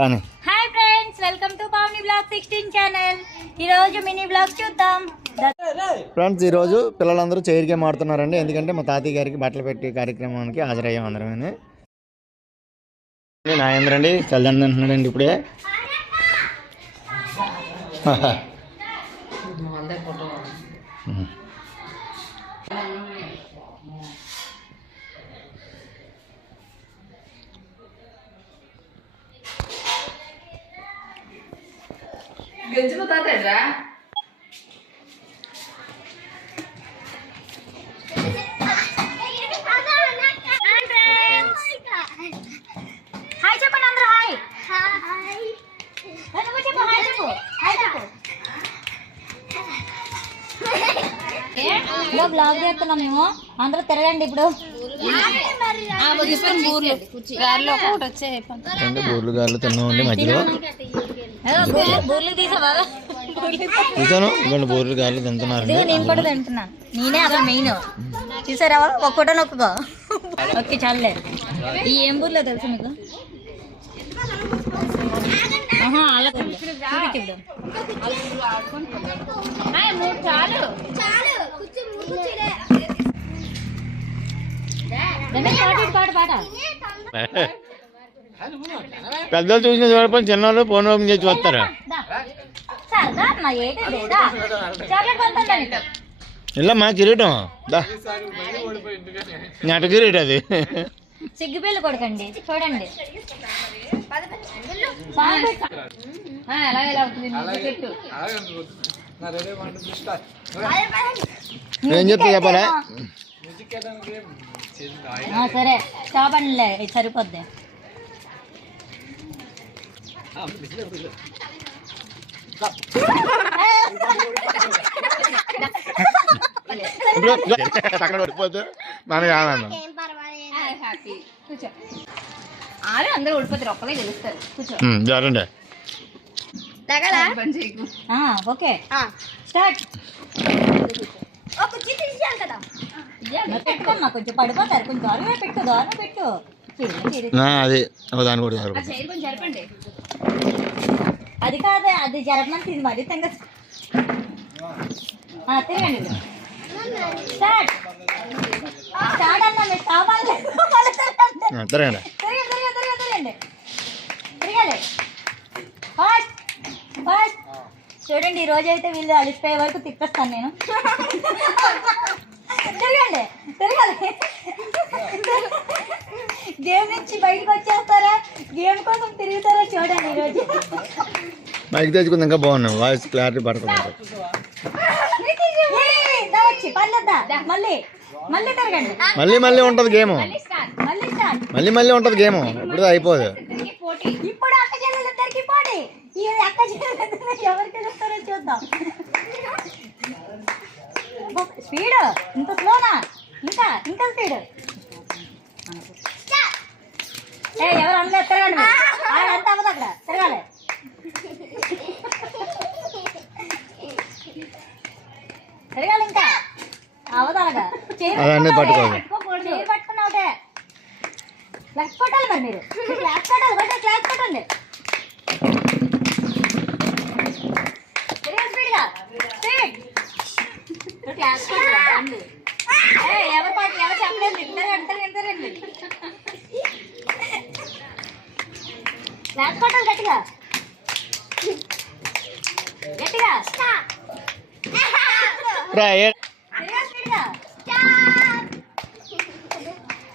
కానీ hi friends, welcome to Pavani blog 16 channel. ఈరోజు mini blog చూద్దాం. ఫ్రెండ్స్, ఈరోజు పిల్లలందరూ చైర్ గేమ్ ఆడుతున్నారండి. ఎందుకంటే మా తాతయ్య గారికి బట్టలు పెట్టి కార్యక్రమానికి హాజరయ్యాం అందరం. నాయంద్ర అండి చల్లండి అంటున్నాడండి ఇప్పుడే. గెలిచిపోతాడా హాయ్ చెప్పండి అందరూ. హాయ్ నువ్వు చెప్పు. హాయ్ చెప్పు. హాయ్ చెప్పు. ఇలా బ్లాగ్ చేస్తున్నాం మేము. అందరూ తిరగండి ఇప్పుడు. బూర్లు గారెలు తిన్నామండి మధ్యలో. బూర్లు తీసావా? చూసాను ఇవ్వండి, బూర్లు గారెలు తింటున్నారండి. నేను కూడా తింటున్నాను. నేనే అసలు మెయిన్. చూసారా ఒక్కటో నొక్కుకో. ఓకే చాలే. ఈ ఏం బూర్లో తెలుసు మీకు? పెద్దలు చూసిన చూడపని చిన్నవాళ్ళు ఫోన్ ఓపెన్ చేసి వస్తారా? ఇలా మా కిరీటం నట కిరీటం అది. సిగ్గుపేళ్ళు కొడకండి. చూడండి ఏం చెప్తా చెప్పాలా? సరే చాపండిలే, ఇది సరిపోద్ది. అక్కడ పడిపోతే మనకి ఆనందం. అందరూ ఓడిపోతారు, ఒక్కలే గెలుస్తారు. జరండి. Okay start. పెట్టుకోమ్మా, కొంచెం పడిపోతారు. కొంచెం దూరమే పెట్టు, దూరం పెట్టు. అది దాని కూడా జరపండి. అది కాదే, అది జరపమని తిని మరి తిరగండి. స్టార్ట్ స్టార్ట్ అన్నా. మీరు కావాలి తిరగండి. తిరగాలి. Fast fast. చూడండి, ఈ రోజు అయితే వీళ్ళు అలిసిపోయే వరకు తిప్పేస్తాను నేను. తిరగండి, తిరగాలి. గేమ్ నుంచి బయటకు వచ్చేస్తారా, గేమ్ కోసం తిరుగుతారా చూడండి ఈరోజు. మైక్ తెచ్చుకుంది ఇంకా బాగున్నాం, వాయిస్ క్లారిటీ పడుతుంది. వచ్చి పర్లేదా? మళ్ళీ మళ్ళీ తిరగండి. మళ్ళీ మళ్ళీ ఉంటుంది గేమ్. మళ్ళీ స్టార్ట్. మళ్ళీ ఉంటుంది గేమ్. ఇప్పుడు అయిపోదు. ఇప్పుడు అక్క చెల్లెలిద్దరికి పోటీ. ఈ అక్క చెల్లెలిద్దరు ఎవరికి గెలుస్తారో చూద్దాం. స్పీడ్ ఇంత స్లోనా? ఇంకా ఇంకా స్పీడ్. ఎవరు అందరూ తిరగండి. అంతా అవ్వదు, అక్కడ తిరగాలి. తిరగాలి, ఇంకా అవదాలగా. అవన్నీ పట్టుకోవాలి. చేయి పట్టుకున్నా ఒకటే. క్లాస్ కొట్టాలి మరి మీరు. క్లాస్ కొట్టాలి, క్లాస్ కొట్టండి. స్పీడ్గా స్పీడ్. క్లాస్ కొట్టాలి. ఎవరు పాటు ఎవరు చెప్పలేదు. తిరగండి. క్లాస్ కొట్టాలి గట్టిగా గట్టిగా.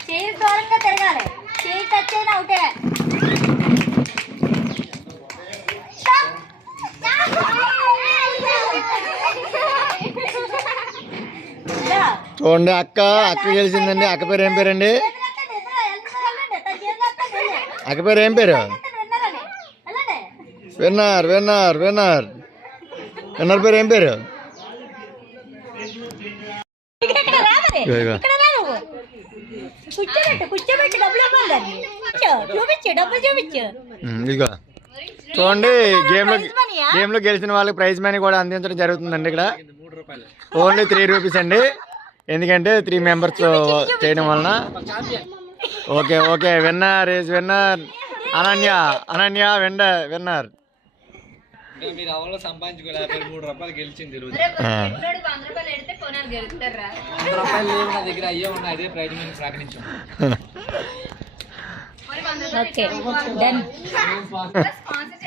చేయి దూరంగా తిరగాలి. చేయి టచ్ అయినా ఒకటే. చూడండి, అక్క గెలిచిందండి. అక్క పేరు ఏం పేరండి? అక్క పేరు ఏం పేరు? విన్నర్ విన్నర్ విన్నర్ విన్నర్ పేరు ఏం పేరు? కూర్చోబెట్టి డబ్బులు చూపించు. ఇదిగో చూడండి, గేమ్ లో గెలిచిన వాళ్ళకి ప్రైజ్ మనీ కూడా అందించడం జరుగుతుందండి. ఇక్కడ ఓన్లీ 3 రూపీస్ అండి. ఎందుకంటే 3 మెంబర్స్ చేయడం వలన. Okay okay, winner is winner. Ananya winner. మీరు అవలో సంపాదించుకోలేదు 3 రూపాయలు గెలిచింది ఈరోజు. 100 రూపాయలు ఎడితే పోనాలు గెలుస్తారా? 100 రూపాయలు లేవు నా దగ్గర, అయ్యే ఉన్నాయి. అదే ప్రైజ్ మేము ప్రకటించాం. Okay done. స్పాన్సర్